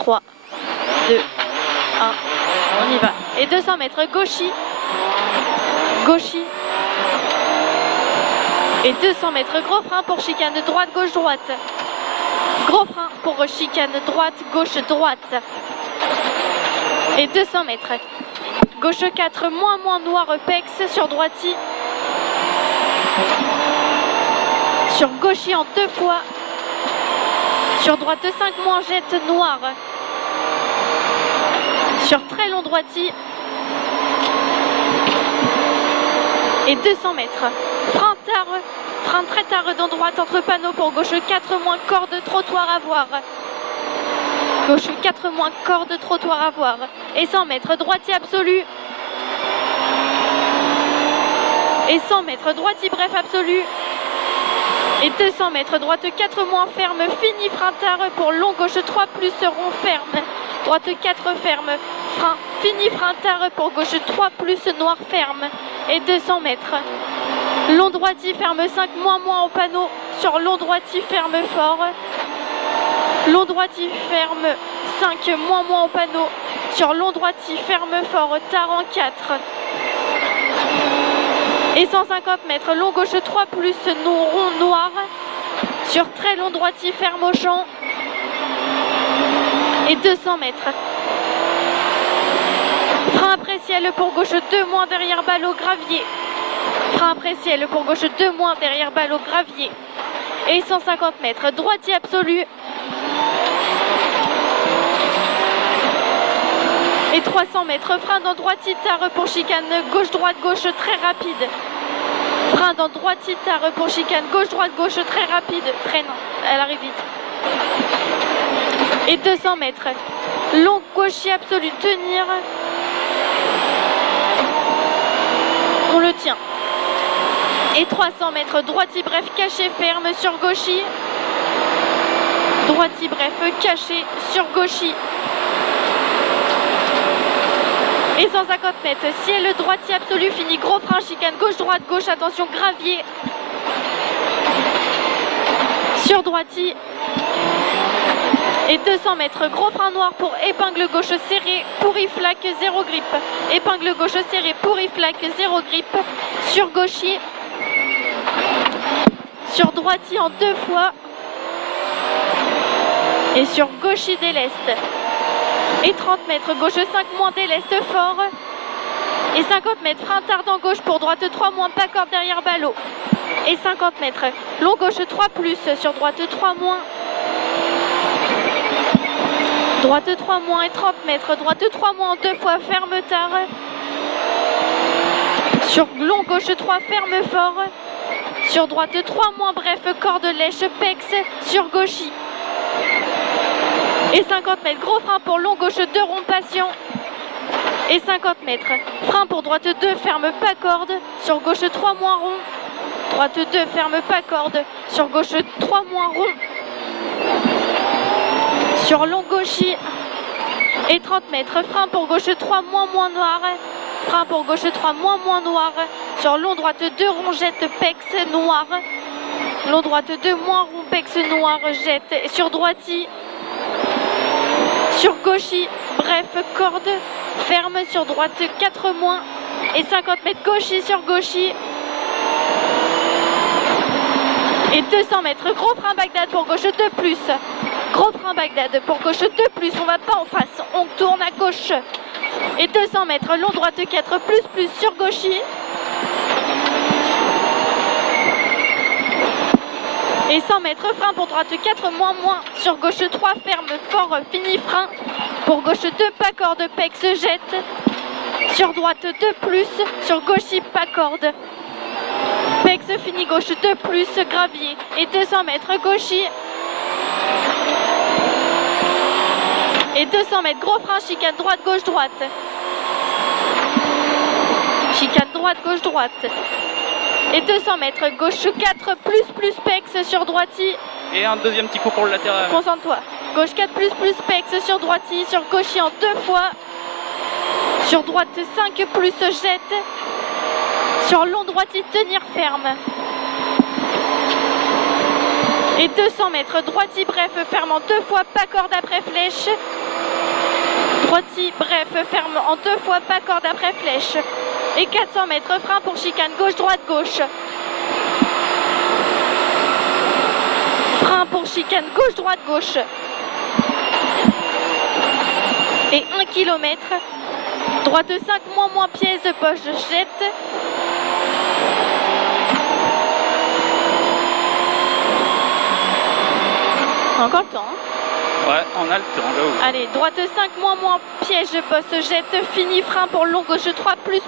3, 2, 1, on y va. Et 200 mètres, gauchis, gauchis. Et 200 mètres, gros frein pour chicane droite, gauche, droite. Gros frein pour chicane droite, gauche, droite. Et 200 mètres. Gauche 4, moins noir, pex sur droiti. Sur gauchis en 2 fois. Sur droite 5 moins, jette noir. Sur très long droiti. Et 200 mètres. Frein tard, frein très tard dans droite entre panneaux pour gauche 4 moins, corde trottoir à voir. Gauche 4 moins, corde trottoir à voir. Et 100 mètres, droitier absolu. Et 100 mètres, droitier bref absolu. Et 200 mètres, droite 4 moins, ferme, fini, frein tard pour long, gauche 3 plus, rond, ferme. Droite 4 ferme, frein, fini, frein tard pour gauche 3 plus, noir, ferme. Et 200 mètres. Long droitier, ferme 5 moins au panneau. Sur long droitier, ferme fort. Long droitier, ferme 5 moins au panneau. Sur long droitier, ferme fort, tard en 4. Et 150 mètres, long gauche 3 plus, rond noir. Sur très long droitier, ferme au champ. Et 200 mètres. Frein après ciel pour gauche 2 moins derrière ballot gravier. Frein après ciel pour gauche 2 moins derrière ballot gravier. Et 150 mètres, droitier absolu. Et 300 mètres, frein dans droitier tard pour chicane gauche-droite, gauche très rapide. Frein dans droitier tard pour chicane gauche-droite, gauche très rapide. Freine, elle arrive vite. Et 200 mètres, long gauchier absolu, tenir. On le tient. Et 300 mètres, droitier bref, caché, ferme sur gauchis. Droitier bref, caché sur gauchis. Et 150 mètres, ciel droitier absolu, fini, gros frein, chicane, gauche-droite, gauche, attention, gravier. Sur droitier. Et 200 mètres, gros frein noir pour épingle gauche serrée, pourri flaque, 0 grip. Épingle gauche serrée, pourri flaque, 0 grip. Sur gauchier. Sur droitier en 2 fois. Et sur gauchier déleste. Et 30 mètres, gauche 5 moins, déleste fort. Et 50 mètres, frein tard en gauche pour droite 3 moins, pas corde derrière ballot. Et 50 mètres, long gauche 3 plus, sur droite 3 moins. Droite 3 moins et 30 mètres, droite 3 moins en 2 fois, ferme tard. Sur long gauche 3, ferme fort. Sur droite 3 moins, bref, corde lèche, pex, sur gauchis. Et 50 mètres, gros frein pour long gauche 2, rond patient. Et 50 mètres, frein pour droite 2, ferme pas corde. Sur gauche 3 moins rond. Droite 2, ferme pas corde. Sur gauche 3 moins rond. Sur long gauchis. Et 30 mètres, frein pour gauche 3 moins noir. Frein pour gauche 3 moins noir. Sur long droite 2, rond, jette, pex, noir. Long droite 2, moins rond, pex, noir, jette. Et sur droitier. Sur gauchis, bref, corde, ferme sur droite 4 moins. Et 50 mètres, gauchis sur gauchis. Et 200 mètres, gros frein Bagdad pour gauche 2 plus. Gros frein Bagdad pour gauche 2 plus, on va pas en face, on tourne à gauche. Et 200 mètres, long droite 4 plus sur gauchis. Et 100 mètres, frein pour droite 4 moins, sur gauche 3, ferme, fort, fini, frein. Pour gauche 2, pas corde, pex, jette. Sur droite 2 plus, sur gauchis, pas corde. Pex, fini, gauche 2 plus, gravier. Et 200 mètres, gauchis. Et 200 mètres, gros frein, chicane, droite, gauche, droite. Chicane, droite, gauche, droite. Et 200 mètres, gauche 4 plus pex sur droitier. Et un deuxième petit coup pour le latéral. Concentre-toi. Gauche 4 plus pex sur droitier, sur gauchis en 2 fois. Sur droite 5 plus jette. Sur long droitier, tenir ferme. Et 200 mètres, droiti bref, ferme en 2 fois, pas corde après flèche. Droiti bref, ferme en 2 fois, pas corde après flèche. Et 400 mètres, frein pour chicane, gauche, droite, gauche. Frein pour chicane, gauche, droite, gauche. Et 1 km. Droite 5, moins pièce, poche, jette. Encore le temps. Hein. Ouais, on a le temps là. Où... Allez, droite 5, moins piège, poste, jette. Fini, frein pour long gauche 3, plus.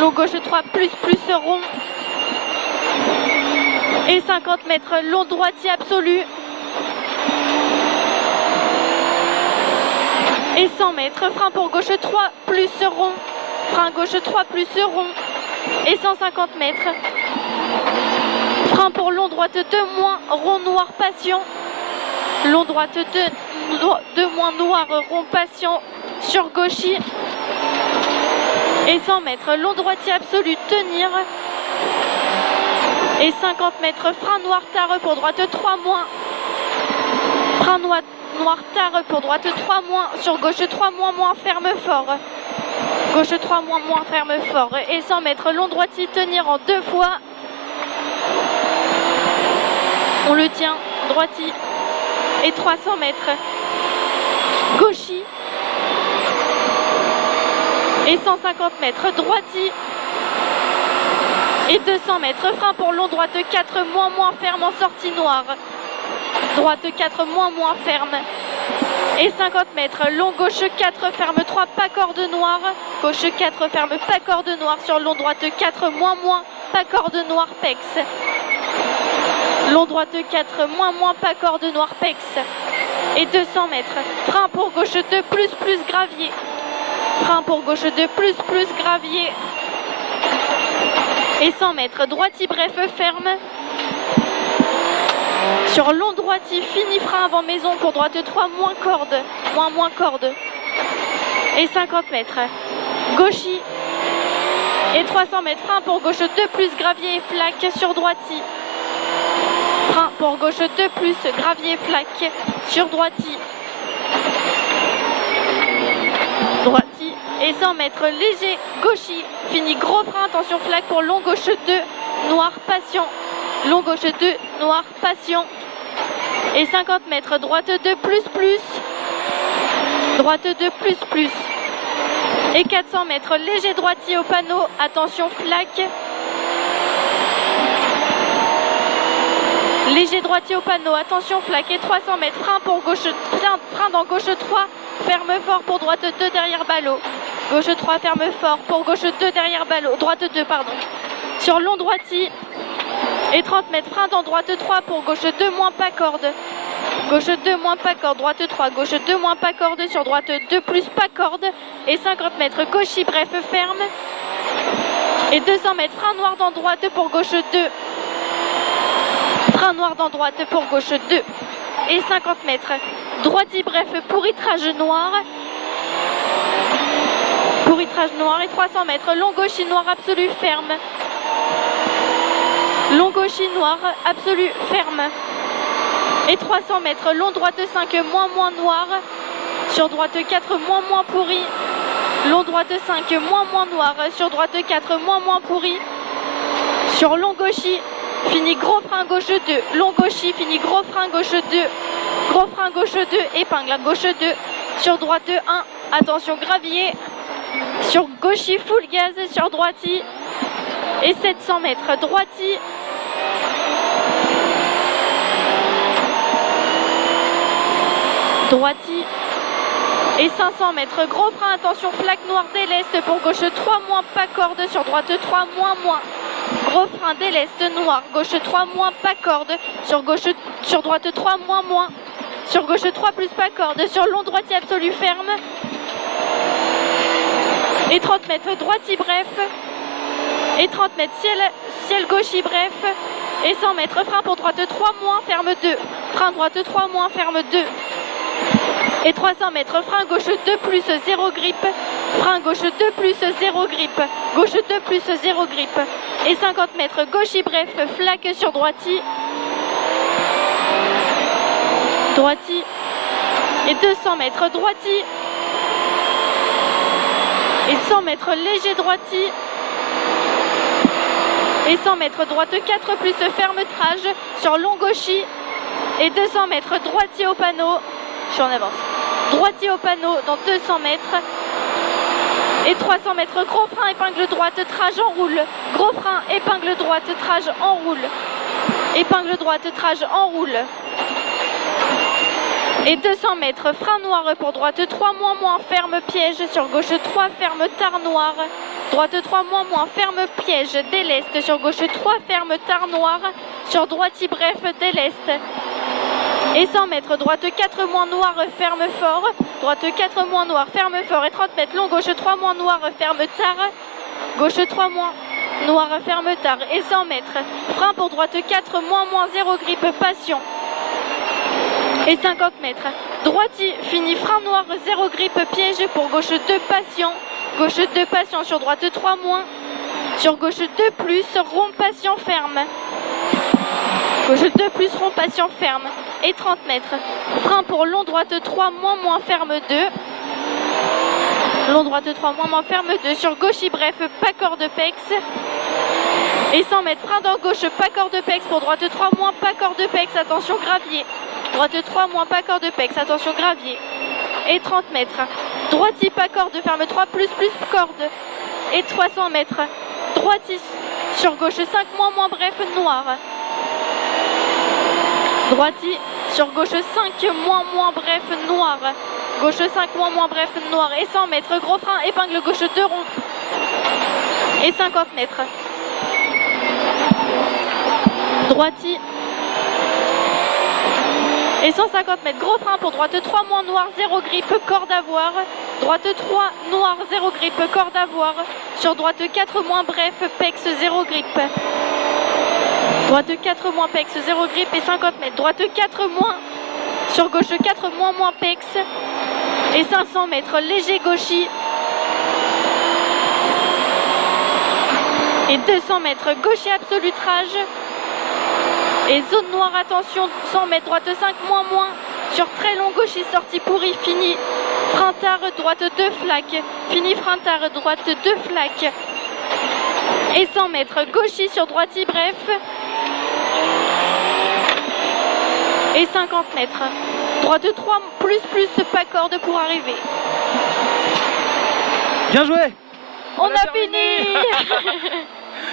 Long gauche 3, plus, rond. Et 50 mètres, long droitier absolu. Et 100 mètres, frein pour gauche 3, plus rond. Frein gauche 3, plus rond. Et 150 mètres. Frein pour long droite 2, moins, rond noir, passion. Long droite 2 moins noir, rond, passion sur gauchy. Et 100 mètres, long droitier absolu, tenir. Et 50 mètres, frein noir, tare pour droite 3 moins. Frein noir, tare pour droite 3 moins. Sur gauche 3 moins, ferme fort. Gauche 3 moins, ferme fort. Et 100 mètres, long droitier, tenir en 2 fois. On le tient, droitier. Et 300 mètres, gauchy. Et 150 mètres, droitier. Et 200 mètres, frein pour long, droite 4, moins, ferme en sortie noire. Droite 4, moins, ferme. Et 50 mètres, long, gauche 4, ferme 3, pas corde noire. Gauche 4, ferme, pas corde noire sur long, droite 4, moins, pas corde noire, pex. Long droite 4, moins, pas corde noire, pex. Et 200 mètres. Frein pour gauche 2, plus, gravier. Frein pour gauche 2, plus, gravier. Et 100 mètres. Droitier, bref, ferme. Sur long droitier, fini, frein avant maison pour droite 3, moins corde. Moins corde. Et 50 mètres. Gauchy. Et 300 mètres. Frein pour gauche 2, plus, gravier et flaque sur droitier. Frein pour gauche 2, plus, gravier, flaque sur droitier. Droitier. Et 100 mètres, léger, gauchy. Fini, gros frein, attention, flaque pour long gauche 2, noir, passion. Long gauche 2, noir, passion. Et 50 mètres, droite 2, plus. Droite 2, plus. Et 400 mètres, léger droitier au panneau, attention, flaque. Léger droitier au panneau, attention, flaque. Et 300 mètres, frein pour gauche, frein dans gauche 3, ferme fort pour droite 2 derrière ballot. Gauche 3, ferme fort pour gauche 2 derrière ballot. Droite 2, pardon. Sur long droitier. Et 30 mètres, frein dans droite 3 pour gauche 2, moins pas corde. Gauche 2, moins pas corde. Droite 3, gauche 2, moins pas corde. Sur droite 2, plus pas corde. Et 50 mètres, gauchy, bref, ferme. Et 200 mètres, frein noir dans droite pour gauche 2. Frein noir dans droite pour gauche 2. Et 50 mètres. Droitier, bref, pourritrage noir. Pourritrage noir. Et 300 mètres. Long gauchy noir absolu, ferme. Long gauchy noir absolu, ferme. Et 300 mètres. Long droite 5, moins noir. Sur droite 4, moins pourri. Long droite 5, moins noir. Sur droite 4, moins pourri. Sur long gauchy. Fini gros frein gauche 2, long gauchy, fini gros frein gauche 2, gros frein gauche 2, épingle à gauche 2, sur droite 1, attention gravier, sur gauchy full gaz, sur droitier, et 700 mètres, droitier, et 500 mètres, gros frein, attention flaque noire déleste pour gauche 3, moins pas corde, sur droite 3, moins. Gros frein déleste noir, gauche 3, moins pas corde, sur droite 3, moins, sur gauche 3, plus pas corde, sur long droitier absolu, ferme. Et 30 mètres, droitier, bref. Et 30 mètres, ciel gauchy, bref. Et 100 mètres, frein pour droite 3, moins, ferme 2. Frein droite 3, moins, ferme 2. Et 300 mètres, frein gauche 2, plus, 0 grippe. Frein gauche 2, plus, 0 grippe. Gauche 2, plus, 0 grippe. Et 50 mètres, gauchy, bref, flaque sur droitier. droiti. Et 200 mètres droiti. Et 100 mètres léger droiti. Et 100 mètres droite 4 plus fermetrage sur long gauchis. Et 200 mètres droitier au panneau. Je suis en avance. Droitier au panneau dans 200 mètres. Et 300 mètres gros frein, épingle droite, trage en roule. Gros frein, épingle droite, trage en roule. Épingle droite, trage en roule. Et 200 mètres, frein noir pour droite 3, moins, ferme piège. Sur gauche 3, ferme tard noir. Droite 3, moins, ferme piège. Déleste. Sur gauche 3, ferme tard noir. Sur droiti, bref, déleste. Et 100 mètres, droite 4 moins noir, ferme fort. Droite 4 moins noir, ferme fort. Et 30 mètres, long gauche 3 moins noir, ferme tard. Gauche 3 moins noir, ferme tard. Et 100 mètres, frein pour droite 4 moins, 0 grippe, passion. Et 50 mètres, droiti, fini, frein noir, 0 grippe, piège pour gauche 2, passion. Gauche 2, passion sur droite 3 moins. Sur gauche 2 plus, rond, passion, ferme. Gauche 2 plus, rond, passion, ferme. Et 30 mètres. Frein pour long droite 3, moins, ferme 2. Long droite 3, moins, ferme 2. Sur gauche, bref, pas corde pex. Et 100 mètres. Frein dans gauche, pas corde pex. Pour droite 3, moins, pas corde pex. Attention, gravier. Droite 3, moins, pas corde pex. Attention, gravier. Et 30 mètres. Droiti, pas corde, ferme 3, plus, corde. Et 300 mètres. Droiti, sur gauche 5, moins, bref, noir. Droiti, sur gauche 5, moins, bref, noir. Gauche 5, moins, bref, noir. Et 100 mètres, gros frein, épingle gauche 2 rond. Et 50 mètres. Droiti. Et 150 mètres, gros frein pour droite 3, moins noir, 0 grippe, corde à voir. Droite 3, noir, 0 grippe, corde à voir. Sur droite 4, moins, bref, pex, 0 grippe. Droite 4 moins pex, 0 grippe et 50 mètres. Droite 4 moins. Sur gauche 4 moins pex. Et 500 mètres. Léger gauchis. Et 200 mètres. Gaucher absolu trage. Et zone noire, attention. 100 mètres. Droite 5 moins. Sur très long gauchis sortie pourri. Fini. Frein tard. Droite 2 flaques. Fini frein tard. Droite 2 flaques. Et 100 mètres. Gauchis sur droiti bref. Et 50 mètres. Droite 3 plus, pas corde pour arriver. Bien joué! On a fini.